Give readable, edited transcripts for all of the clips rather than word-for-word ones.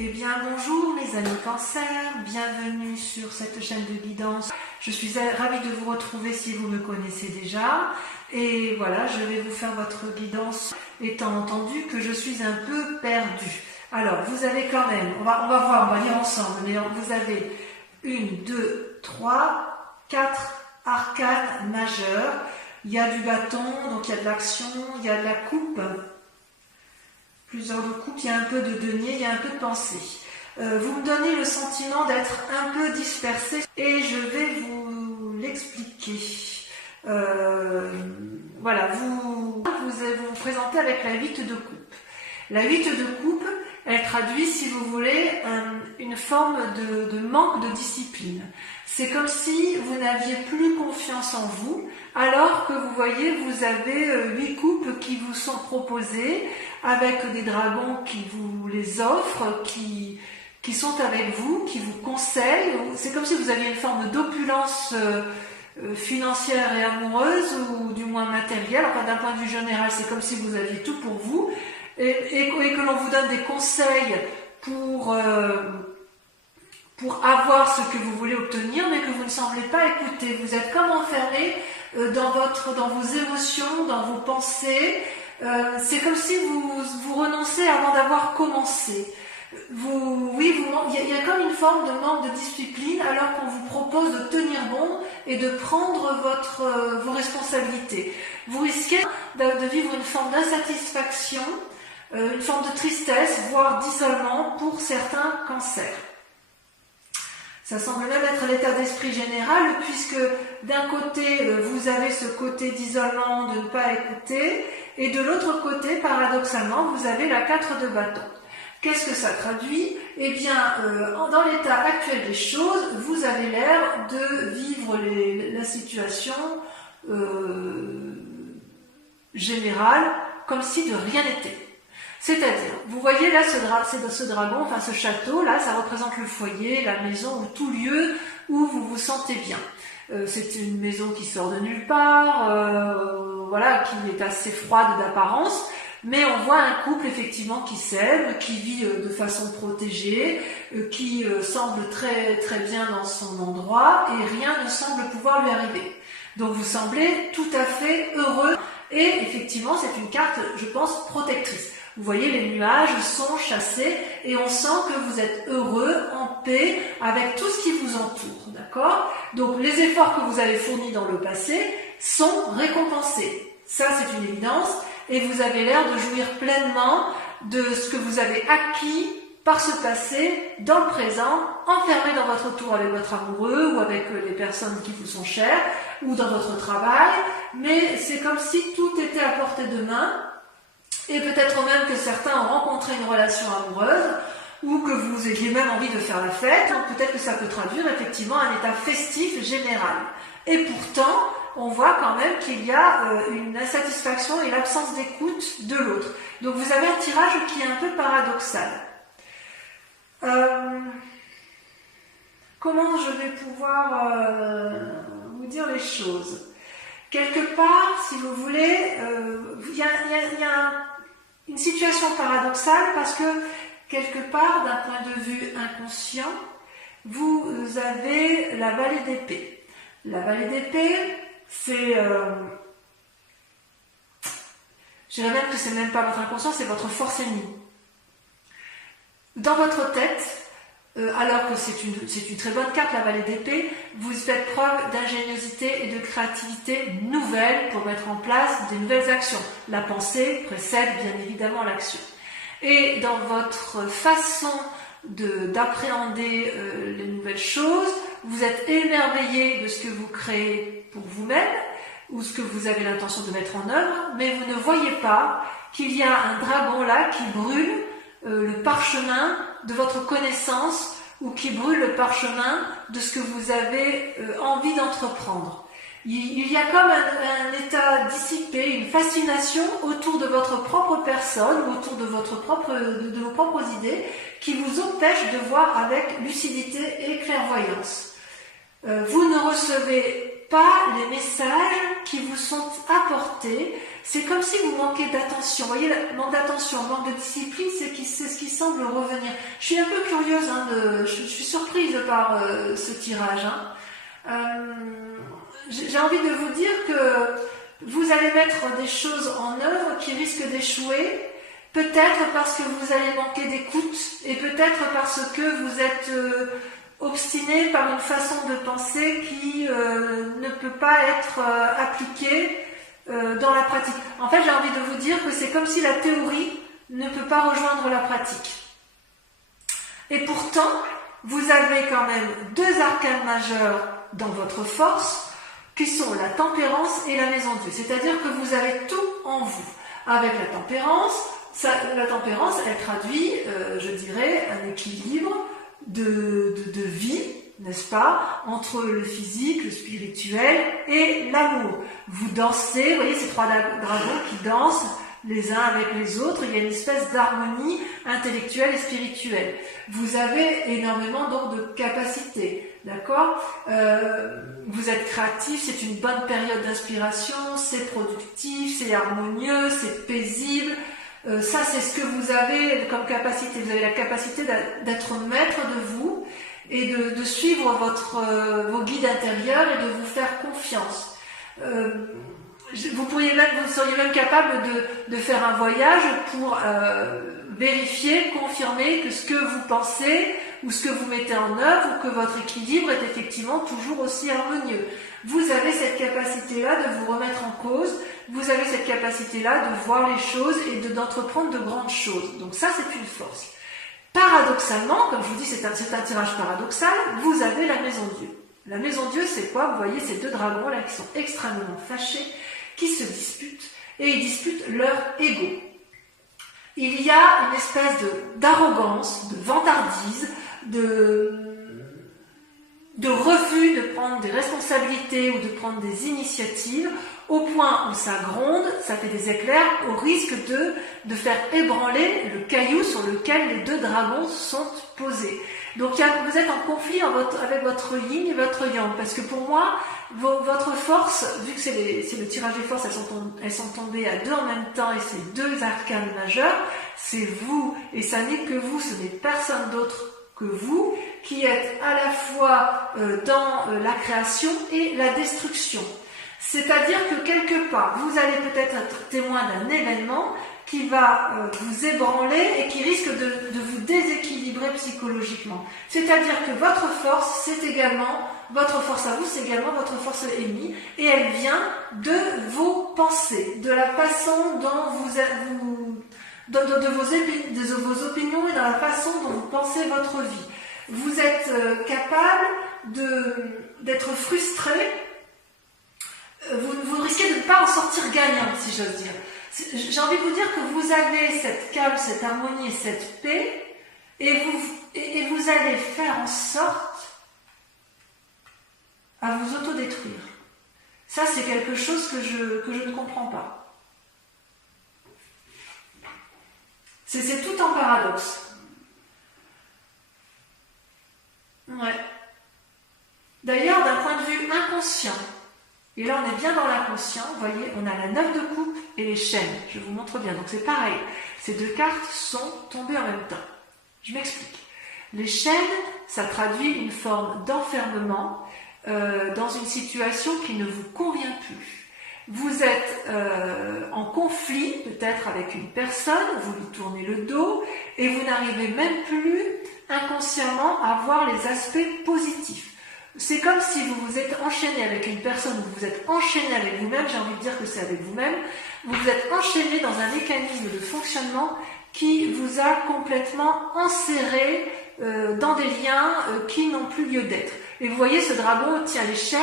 Eh bien bonjour mes amis Cancer, bienvenue sur cette chaîne de guidance. Je suis ravie de vous retrouver si vous me connaissez déjà. Et voilà, je vais vous faire votre guidance étant entendu que je suis un peu perdue. Alors vous avez quand même, on va voir, on va lire ensemble, mais vous avez 1, 2, 3, 4 arcanes majeures. Il y a du bâton, donc il y a de l'action, il y a de la coupe. Plusieurs de coupes, il y a un peu de denier, il y a un peu de pensée. Vous me donnez le sentiment d'être un peu dispersé et je vais vous l'expliquer. Voilà, vous vous présentez avec la 8 de coupe. La 8 de coupe, elle traduit, si vous voulez, une forme de manque de discipline. C'est comme si vous n'aviez plus confiance en vous, alors que vous voyez, vous avez 8 coupes qui vous sont proposées, avec des dragons qui vous les offrent, qui sont avec vous, qui vous conseillent. C'est comme si vous aviez une forme d'opulence financière et amoureuse, ou du moins matérielle. Enfin, d'un point de vue général, c'est comme si vous aviez tout pour vous, et que l'on vous donne des conseils pour avoir ce que vous voulez obtenir, mais que vous ne semblez pas écouter. Vous êtes comme enfermé dans vos émotions, dans vos pensées. C'est comme si vous renoncez avant d'avoir commencé. Il y a comme une forme de manque de discipline, alors qu'on vous propose de tenir bon et de prendre vos responsabilités. Vous risquez de vivre une forme d'insatisfaction, une forme de tristesse, voire d'isolement pour certains cancers. Ça semble même être l'état d'esprit général, puisque d'un côté, vous avez ce côté d'isolement, de ne pas écouter, et de l'autre côté, paradoxalement, vous avez la 4 de bâton. Qu'est-ce que ça traduit? Eh bien, dans l'état actuel des choses, vous avez l'air de vivre la situation générale comme si de rien n'était. C'est-à-dire, vous voyez là ce dragon, enfin ce château, là, ça représente le foyer, la maison, ou tout lieu où vous vous sentez bien. C'est une maison qui sort de nulle part, voilà, qui est assez froide d'apparence, mais on voit un couple effectivement qui s'aime, qui vit de façon protégée, qui semble très très bien dans son endroit, et rien ne semble pouvoir lui arriver. Donc vous semblez tout à fait heureux, et effectivement c'est une carte, je pense, protectrice. Vous voyez, les nuages sont chassés et on sent que vous êtes heureux, en paix, avec tout ce qui vous entoure, d'accord? Donc les efforts que vous avez fournis dans le passé sont récompensés. Ça, c'est une évidence. Et vous avez l'air de jouir pleinement de ce que vous avez acquis par ce passé, dans le présent, enfermé dans votre tour avec votre amoureux ou avec les personnes qui vous sont chères, ou dans votre travail. Mais c'est comme si tout était à portée de main. Et peut-être même que certains ont rencontré une relation amoureuse, ou que vous ayez même envie de faire la fête. Donc peut-être que ça peut traduire effectivement un état festif général. Et pourtant, on voit quand même qu'il y a une insatisfaction et l'absence d'écoute de l'autre. Donc vous avez un tirage qui est un peu paradoxal. Comment je vais pouvoir vous dire les choses? Quelque part, si vous voulez, il y a une situation paradoxale, parce que quelque part, d'un point de vue inconscient, vous avez la vallée d'épée. La vallée d'épée, c'est... je dirais même que c'est même pas votre inconscient, c'est votre force ennemie. Dans votre tête, alors que c'est une très bonne carte, la vallée d'épée, vous faites preuve d'ingéniosité et de créativité nouvelle pour mettre en place des nouvelles actions. La pensée précède bien évidemment l'action. Et dans votre façon d'appréhender les nouvelles choses, vous êtes émerveillé de ce que vous créez pour vous-même, ou ce que vous avez l'intention de mettre en œuvre, mais vous ne voyez pas qu'il y a un dragon là qui brûle le parchemin de votre connaissance, ou qui brûle le parchemin de ce que vous avez envie d'entreprendre. Il y a comme un état dissipé, une fascination autour de votre propre personne, ou autour de vos propres idées, qui vous empêche de voir avec lucidité et clairvoyance. Vous ne recevez pas les messages qui vous sont apportés, c'est comme si vous manquez d'attention. Vous voyez, manque d'attention, manque de discipline, c'est ce qui semble revenir. Je suis un peu curieuse, je suis surprise par ce tirage. J'ai envie de vous dire que vous allez mettre des choses en œuvre qui risquent d'échouer, peut-être parce que vous allez manquer d'écoute, et peut-être parce que vous êtes obstiné par une façon de penser qui ne peut pas être appliquée dans la pratique. En fait, j'ai envie de vous dire que c'est comme si la théorie ne peut pas rejoindre la pratique. Et pourtant, vous avez quand même deux arcanes majeurs dans votre force, qui sont la tempérance et la maison Dieu. C'est-à-dire que vous avez tout en vous. Avec la tempérance, elle traduit, je dirais, un équilibre de vie, n'est-ce pas, entre le physique, le spirituel et l'amour. Vous dansez, vous voyez ces trois dragons qui dansent les uns avec les autres, il y a une espèce d'harmonie intellectuelle et spirituelle. Vous avez énormément donc de capacités, d'accord, vous êtes créatif, c'est une bonne période d'inspiration, c'est productif, c'est harmonieux, c'est paisible. Ça, c'est ce que vous avez comme capacité. Vous avez la capacité d'être maître de vous et de suivre vos guides intérieurs et de vous faire confiance. Vous seriez même capable de faire un voyage pour vérifier, confirmer que ce que vous pensez ou ce que vous mettez en œuvre ou que votre équilibre est effectivement toujours aussi harmonieux. Vous avez cette capacité-là de vous remettre en cause, vous avez cette capacité-là de voir les choses et d'entreprendre de grandes choses. Donc ça, c'est une force. Paradoxalement, comme je vous dis, c'est un tirage paradoxal, vous avez la maison Dieu. La maison Dieu, c'est quoi? Vous voyez ces deux dragons là qui sont extrêmement fâchés, qui se disputent, et ils disputent leur ego. Il y a une espèce d'arrogance, de vantardise, de refus de prendre des responsabilités ou de prendre des initiatives, au point où ça gronde, ça fait des éclairs, au risque de faire ébranler le caillou sur lequel les deux dragons sont posés. Donc vous êtes en conflit avec votre yin et votre yang, parce que pour moi, votre force, vu que c'est le tirage des forces, elles sont tombées à deux en même temps, et c'est deux arcanes majeurs, c'est vous, et ça n'est que vous, ce n'est personne d'autre que vous, qui êtes à la fois dans la création et la destruction. C'est-à-dire que quelque part, vous allez peut-être être témoin d'un événement qui va vous ébranler et qui risque de vous déséquilibrer psychologiquement. C'est-à-dire que votre force, votre force à vous, c'est également votre force ennemie, et elle vient de vos pensées, de la façon dont de vos opinions et dans la façon dont vous pensez votre vie. Vous êtes capable d'être frustré, vous risquez de ne pas en sortir gagnant, si j'ose dire. J'ai envie de vous dire que vous avez cette calme, cette harmonie et cette paix, et vous allez faire en sorte à vous autodétruire. Ça, c'est quelque chose que je ne comprends pas. C'est tout en paradoxe. Ouais. D'ailleurs, d'un point de vue inconscient, et là on est bien dans l'inconscient, vous voyez, on a la 9 de coupe et les chaînes. Je vous montre bien, donc c'est pareil. Ces deux cartes sont tombées en même temps. Je m'explique. Les chaînes, ça traduit une forme d'enfermement dans une situation qui ne vous convient plus. Vous êtes en conflit peut-être avec une personne, vous lui tournez le dos et vous n'arrivez même plus inconsciemment à voir les aspects positifs. C'est comme si vous vous êtes enchaîné avec une personne, vous vous êtes enchaîné avec vous-même, j'ai envie de dire que c'est avec vous-même, vous vous êtes enchaîné dans un mécanisme de fonctionnement qui vous a complètement enserré dans des liens qui n'ont plus lieu d'être. Et vous voyez, ce dragon tient les chaînes,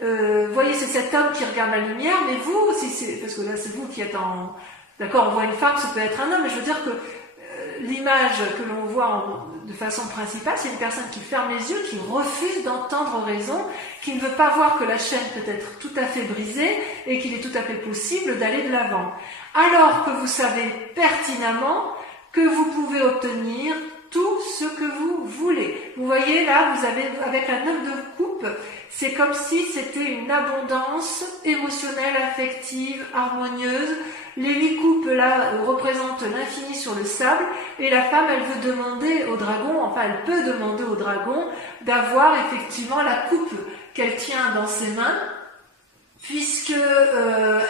vous voyez, c'est cet homme qui regarde la lumière, mais vous, parce que là c'est vous qui êtes en... D'accord, on voit une femme, ça peut être un homme, mais je veux dire que l'image que l'on voit de façon principale, c'est une personne qui ferme les yeux, qui refuse d'entendre raison, qui ne veut pas voir que la chaîne peut être tout à fait brisée et qu'il est tout à fait possible d'aller de l'avant. Alors que vous savez pertinemment que vous pouvez obtenir tout ce que vous voulez. Vous voyez là, vous avez avec la 9 de coupe, C'est comme si c'était une abondance émotionnelle, affective, harmonieuse. Les 8 coupes là représentent l'infini sur le sable et la femme elle veut demander au dragon, enfin elle peut demander au dragon d'avoir effectivement la coupe qu'elle tient dans ses mains puisque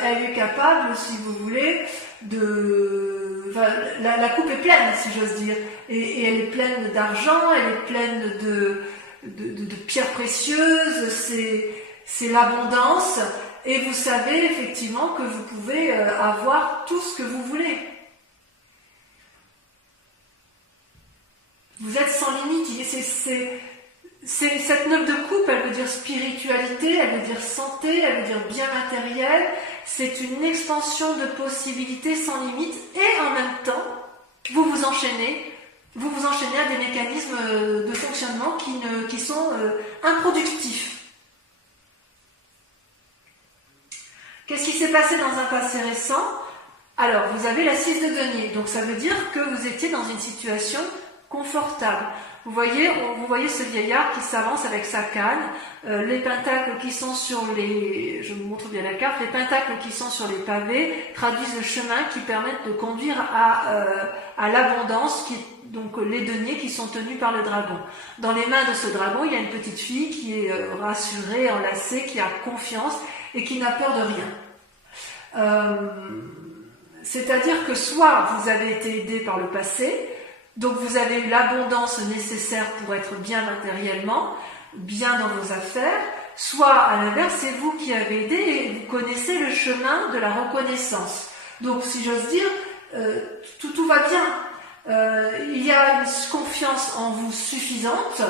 elle est capable, si vous voulez, de... Enfin, la coupe est pleine, si j'ose dire, et elle est pleine d'argent, elle est pleine de pierres précieuses, c'est l'abondance, et vous savez effectivement que vous pouvez avoir tout ce que vous voulez. Vous êtes sans limite, cette 9 de coupe, elle veut dire spiritualité, elle veut dire santé, elle veut dire bien matériel. C'est une expansion de possibilités sans limite et en même temps, vous vous enchaînez à des mécanismes de fonctionnement qui sont improductifs. Qu'est-ce qui s'est passé dans un passé récent? Alors, vous avez la 6 de denier, donc ça veut dire que vous étiez dans une situation confortable. Vous voyez ce vieillard qui s'avance avec sa canne, les pentacles qui sont sur les... Je vous montre bien la carte. Les pentacles qui sont sur les pavés traduisent le chemin qui permettent de conduire à l'abondance, donc les deniers qui sont tenus par le dragon. Dans les mains de ce dragon, il y a une petite fille qui est rassurée, enlacée, qui a confiance et qui n'a peur de rien. C'est-à-dire que soit vous avez été aidé par le passé, donc vous avez eu l'abondance nécessaire pour être bien matériellement, bien dans vos affaires, soit à l'inverse, c'est vous qui avez aidé et vous connaissez le chemin de la reconnaissance. Donc si j'ose dire, tout va bien. Il y a une confiance en vous suffisante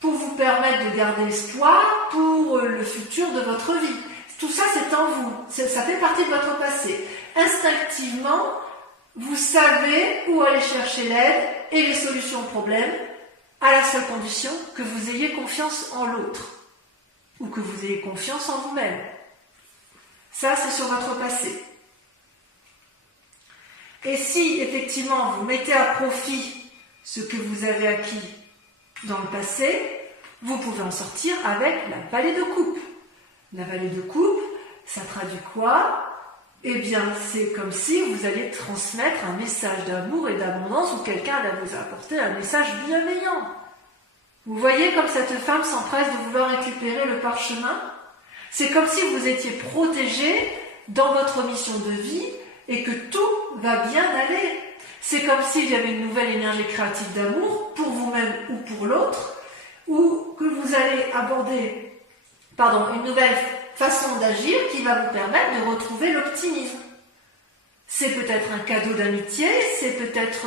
pour vous permettre de garder espoir pour le futur de votre vie. Tout ça, c'est en vous. Ça fait partie de votre passé. Instinctivement, vous savez où aller chercher l'aide et les solutions aux problèmes, à la seule condition que vous ayez confiance en l'autre, ou que vous ayez confiance en vous-même. Ça, c'est sur votre passé. Et si, effectivement, vous mettez à profit ce que vous avez acquis dans le passé, vous pouvez en sortir avec la vallée de coupe. La vallée de coupe, ça traduit quoi? Eh bien, c'est comme si vous alliez transmettre un message d'amour et d'abondance ou quelqu'un va vous apporter un message bienveillant. Vous voyez comme cette femme s'empresse de vouloir récupérer le parchemin? C'est comme si vous étiez protégé dans votre mission de vie et que tout va bien aller. C'est comme s'il y avait une nouvelle énergie créative d'amour pour vous-même ou pour l'autre, ou que vous allez aborder une nouvelle façon d'agir qui va vous permettre de retrouver l'optimisme. C'est peut-être un cadeau d'amitié, c'est peut-être...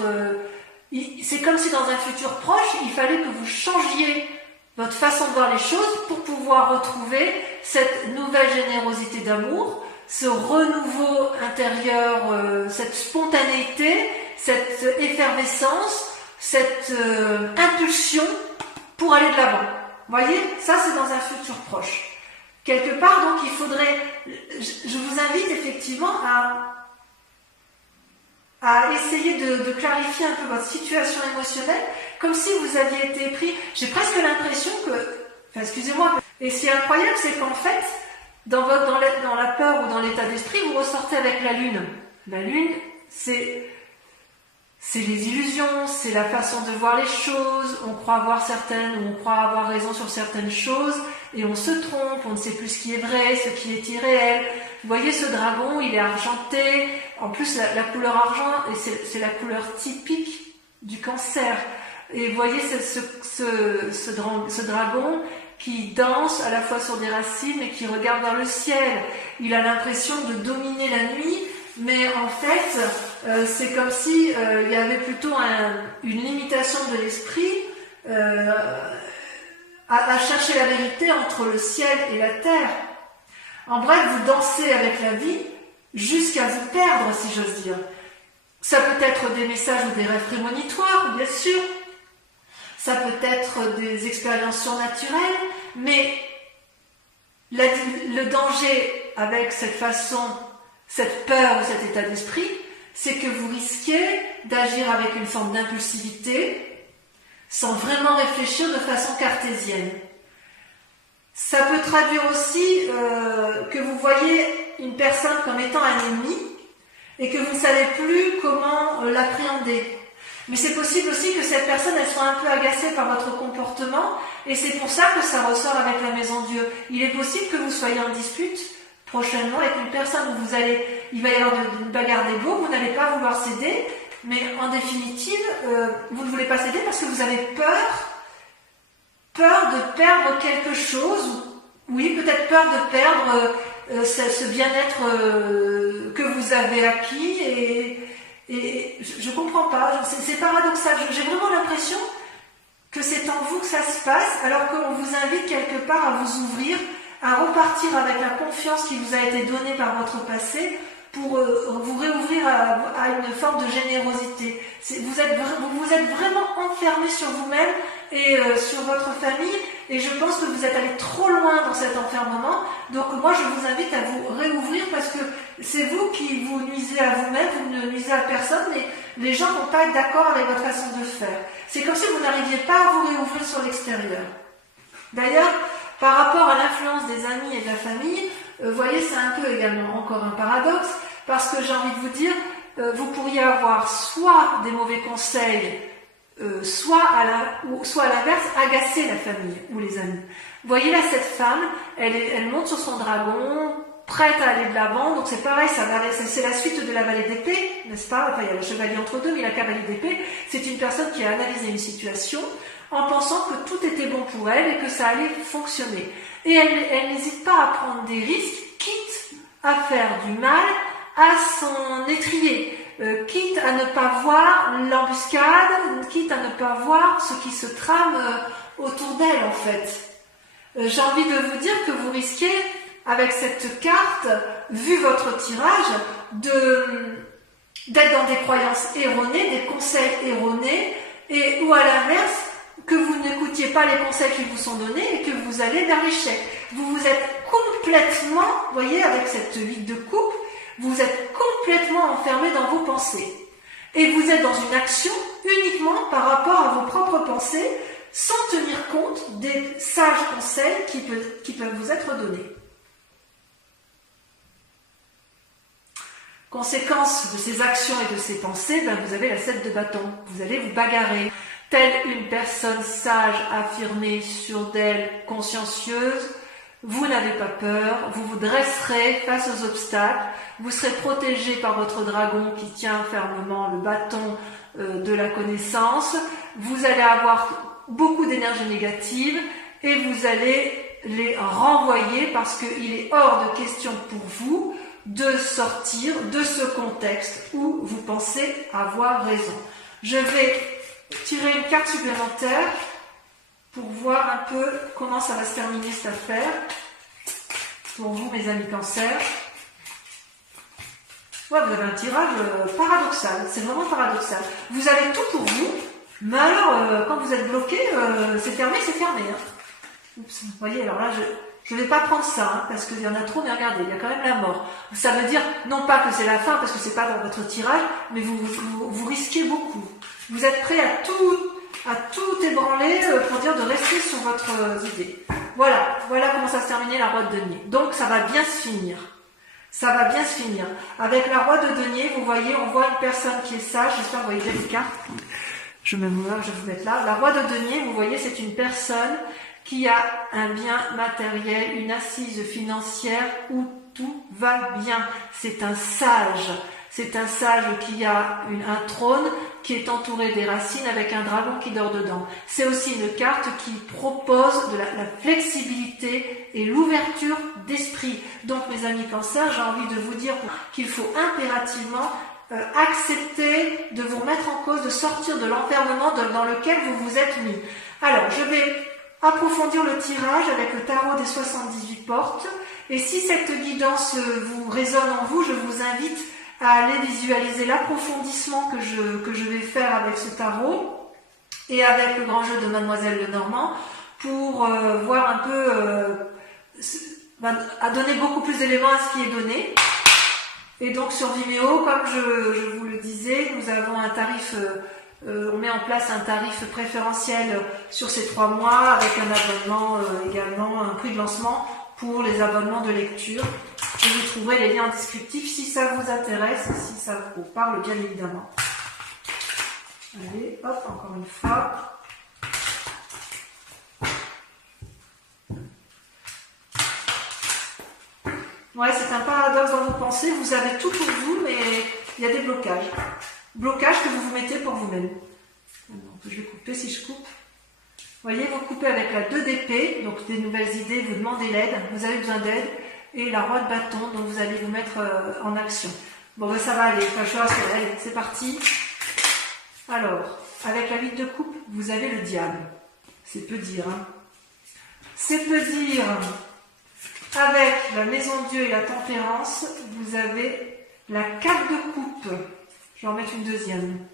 c'est comme si dans un futur proche, il fallait que vous changiez votre façon de voir les choses pour pouvoir retrouver cette nouvelle générosité d'amour, ce renouveau intérieur, cette spontanéité, cette effervescence, cette impulsion pour aller de l'avant. Vous voyez, ça c'est dans un futur proche. Quelque part, donc, il faudrait... Je vous invite effectivement à essayer de clarifier un peu votre situation émotionnelle, comme si vous aviez été pris... J'ai presque l'impression que... Enfin, excusez-moi. Et ce qui est incroyable, c'est qu'en fait, dans la peur ou dans l'état d'esprit, vous ressortez avec la lune. La lune, c'est les illusions, c'est la façon de voir les choses. On croit avoir raison sur certaines choses et on se trompe, on ne sait plus ce qui est vrai, ce qui est irréel. Vous voyez ce dragon, il est argenté. En plus, la couleur argent, c'est la couleur typique du cancer. Et vous voyez ce dragon qui danse à la fois sur des racines et qui regarde vers le ciel. Il a l'impression de dominer la nuit, mais en fait, c'est comme si il y avait plutôt une limitation de l'esprit à chercher la vérité entre le ciel et la terre. En bref, vous dansez avec la vie jusqu'à vous perdre, si j'ose dire. Ça peut être des messages ou des rêves prémonitoires, bien sûr. Ça peut être des expériences surnaturelles, mais le danger avec cette peur ou cet état d'esprit, c'est que vous risquez d'agir avec une forme d'impulsivité sans vraiment réfléchir de façon cartésienne. Ça peut traduire aussi que vous voyez une personne comme étant un ennemi et que vous ne savez plus comment l'appréhender. Mais c'est possible aussi que cette personne elle soit un peu agacée par votre comportement et c'est pour ça que ça ressort avec la Maison Dieu. Il est possible que vous soyez en dispute prochainement avec une personne où il va y avoir une bagarre d'ego, vous n'allez pas vouloir céder, mais en définitive, vous ne voulez pas céder parce que vous avez peur de perdre quelque chose, oui, peut-être peur de perdre ce bien-être que vous avez acquis et je ne comprends pas, c'est paradoxal, j'ai vraiment l'impression que c'est en vous que ça se passe alors qu'on vous invite quelque part à vous ouvrir, à repartir avec la confiance qui vous a été donnée par votre passé pour vous réouvrir à une forme de générosité. Vous êtes vraiment enfermé sur vous-même et sur votre famille et je pense que vous êtes allé trop loin dans cet enfermement. Donc moi je vous invite à vous réouvrir parce que c'est vous qui vous nuisez à vous-même, vous ne nuisez à personne mais les gens ne vont pas être d'accord avec votre façon de faire. C'est comme si vous n'arriviez pas à vous réouvrir sur l'extérieur. D'ailleurs, par rapport à l'influence des amis et de la famille, vous voyez, c'est un peu également encore un paradoxe, parce que j'ai envie de vous dire, vous pourriez avoir soit des mauvais conseils, soit à l'inverse, agacer la famille ou les amis. Vous voyez là, cette femme, elle monte sur son dragon, prête à aller de l'avant, donc c'est pareil, c'est la suite de la vallée d'épée, n'est-ce pas? Enfin, il y a le chevalier entre deux, mais la cavalier d'épée, c'est une personne qui a analysé une situation en pensant que tout était bon pour elle et que ça allait fonctionner. Et elle n'hésite pas à prendre des risques, quitte à faire du mal à son étrier, quitte à ne pas voir l'embuscade, quitte à ne pas voir ce qui se trame autour d'elle en fait. J'ai envie de vous dire que vous risquez, avec cette carte, vu votre tirage, d'être dans des croyances erronées, des conseils erronés, ou à l'inverse, que vous n'écoutiez pas les conseils qui vous sont donnés et que vous allez vers l'échec. Vous vous êtes complètement, vous voyez, avec cette 8 de coupe, vous êtes complètement enfermé dans vos pensées. Et vous êtes dans une action uniquement par rapport à vos propres pensées, sans tenir compte des sages conseils qui peuvent vous être donnés. Conséquence de ces actions et de ces pensées, vous avez la 7 de bâton. Vous allez vous bagarrer. Telle une personne sage, affirmée, sûre d'elle, consciencieuse, vous n'avez pas peur, vous vous dresserez face aux obstacles, vous serez protégé par votre dragon qui tient fermement le bâton de la connaissance, vous allez avoir beaucoup d'énergie négative et vous allez les renvoyer parce qu'il est hors de question pour vous de sortir de ce contexte où vous pensez avoir raison. Je vais tirer une carte supplémentaire pour voir un peu comment ça va se terminer cette affaire pour vous mes amis cancer. Ouais, vous avez un tirage paradoxal, c'est vraiment paradoxal. Vous avez tout pour vous, mais alors quand vous êtes bloqué, c'est fermé. Hein. Oups, vous voyez, alors là je ne vais pas prendre ça, hein, parce qu'il y en a trop, mais regardez, il y a quand même la mort. Ça veut dire, non pas que c'est la fin, parce que c'est pas dans votre tirage, mais vous risquez beaucoup. Vous êtes prêt à tout ébranler pour dire de rester sur votre idée. Voilà comment ça se terminait la roue de denier. Donc ça va bien se finir. Ça va bien se finir. Avec la roue de denier, vous voyez, on voit une personne qui est sage. J'espère que vous voyez bien les cartes. Je vais vous mettre là. La roue de denier, vous voyez, c'est une personne qui a un bien matériel, une assise financière où tout va bien. C'est un sage. C'est un sage qui a un trône qui est entouré des racines avec un dragon qui dort dedans. C'est aussi une carte qui propose de la flexibilité et l'ouverture d'esprit. Donc mes amis cancer, j'ai envie de vous dire qu'il faut impérativement accepter de vous remettre en cause, de sortir de l'enfermement dans lequel vous vous êtes mis. Alors, je vais approfondir le tirage avec le tarot des 78 portes. Et si cette guidance vous résonne en vous, je vous invite à aller visualiser l'approfondissement que je vais faire avec ce tarot et avec le grand jeu de Mademoiselle Lenormand pour voir un peu, à donner beaucoup plus d'éléments à ce qui est donné. Et donc sur Vimeo, comme je vous le disais, nous avons un tarif on met en place un tarif préférentiel sur ces 3 mois avec un abonnement également, un prix de lancement pour les abonnements de lecture. Et vous trouverez les liens en descriptif si ça vous intéresse, si ça vous parle bien évidemment. Allez, hop, encore une fois. Ouais, c'est un paradoxe dans vos pensées, vous avez tout pour vous, mais il y a des blocages. Blocages que vous vous mettez pour vous-même. Donc, je vais couper si je coupe. Vous voyez, vous coupez avec la 2 d'épée, donc des nouvelles idées, vous demandez l'aide, vous avez besoin d'aide, et la roi de bâton, donc vous allez vous mettre en action. Bon, ben, ça va aller, enfin, je rassure, allez, c'est parti. Alors, avec la 8 de coupe, vous avez le diable. C'est peu dire, hein. C'est peu dire. Avec la maison Dieu et la tempérance, vous avez la 4 de coupe. Je vais en mettre une deuxième.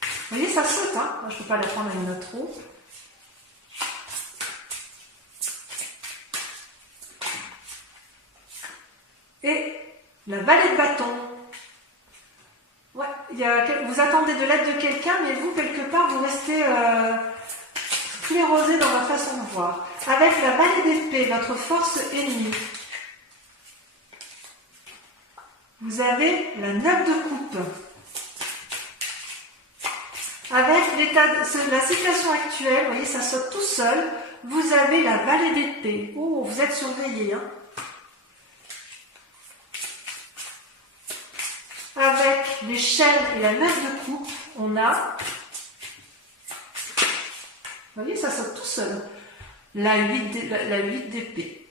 Vous voyez, ça saute, hein. Moi, je ne peux pas la prendre, il y en a trop. Et la vallée de bâton. Ouais, vous attendez de l'aide de quelqu'un, mais vous, quelque part, vous restez sclérosé dans votre façon de voir. Avec la vallée d'épée, votre force ennemie. Vous avez la 9 de coupe. Avec la situation actuelle, vous voyez, ça saute tout seul. Vous avez la vallée d'épée. Oh, vous êtes surveillé, hein. Avec les chaînes et la 9 de coupe, on a, vous voyez, ça saute tout seul. La 8 d'épée.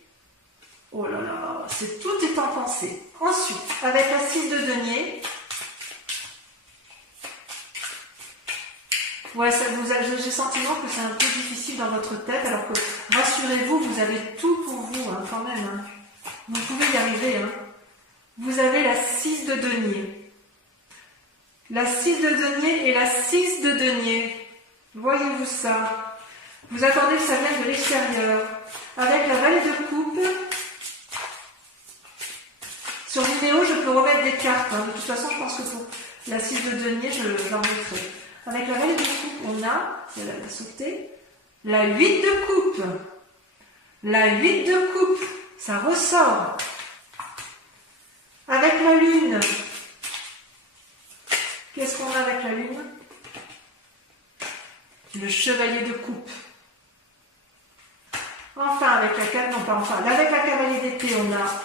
Oh là là, tout est en pensée. Ensuite, avec la 6 de denier, ouais, j'ai le sentiment que c'est un peu difficile dans votre tête, alors que, rassurez-vous, vous avez tout pour vous, hein, quand même. Hein. Vous pouvez y arriver. Hein. Vous avez la 6 de denier. La 6 de denier et la 6 de denier. Voyez-vous ça? Vous attendez que ça vienne de l'extérieur. Avec la vallée de coupe, sur vidéo, je peux remettre des cartes. Hein. De toute façon, je pense que pour la 6 de denier, j'en mettrai. Avec la vallée de coupe, on a, si elle a sauté, la 8 de coupe. La 8 de coupe, ça ressort. Avec la lune, qu'est-ce qu'on a avec la lune? Le chevalier de coupe. Enfin, avec la cavalier d'épée, on a,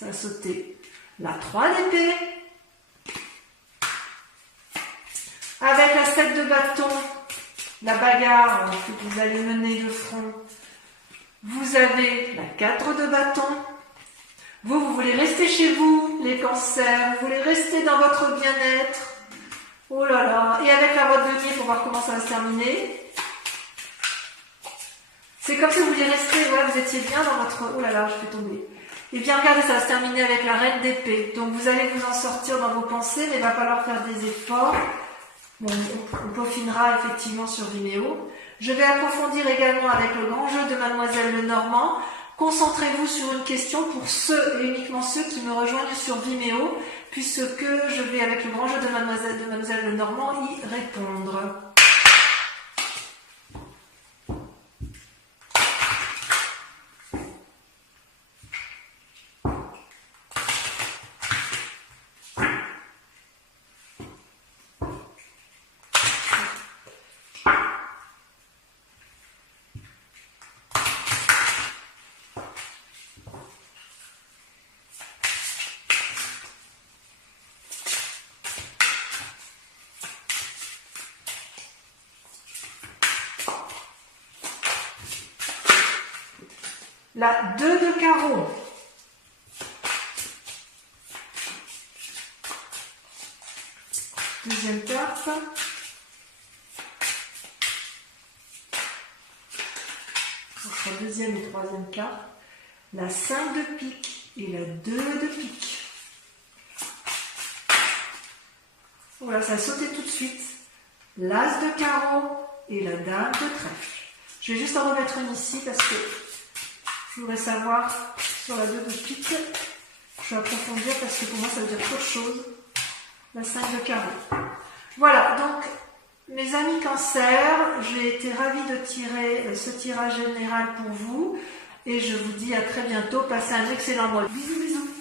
ça a sauté, la 3 d'épée. Avec la 7 de bâton, la bagarre que vous allez mener de front, vous avez la 4 de bâton. Vous voulez rester chez vous, les cancers, vous voulez rester dans votre bien-être. Oh là là, et avec la roi de denier pour voir comment ça va se terminer. C'est comme si vous vouliez rester, voilà, vous étiez bien dans votre... Oh là là, je vais tomber. Et bien regardez, ça va se terminer avec la reine d'épée. Donc vous allez vous en sortir dans vos pensées, mais il va falloir faire des efforts. Bon, on peaufinera effectivement sur Vimeo. Je vais approfondir également avec le grand jeu de Mademoiselle Lenormand. Concentrez-vous sur une question pour ceux et uniquement ceux qui me rejoignent sur Vimeo, puisque je vais avec le grand jeu de Mademoiselle Lenormand y répondre. La 2 de carreau. Deuxième carte. Entre deuxième et troisième carte. La 5 de pique et la 2 de pique. Voilà, ça a sauté tout de suite. L'as de carreau et la dame de trèfle. Je vais juste en remettre une ici parce que je voudrais savoir sur la 2 de pique. Je vais approfondir parce que pour moi ça veut dire trop de choses. La 5 de carreau. Voilà, donc mes amis Cancer, j'ai été ravie de tirer ce tirage général pour vous et je vous dis à très bientôt. Passez un excellent mois. Bisous bisous.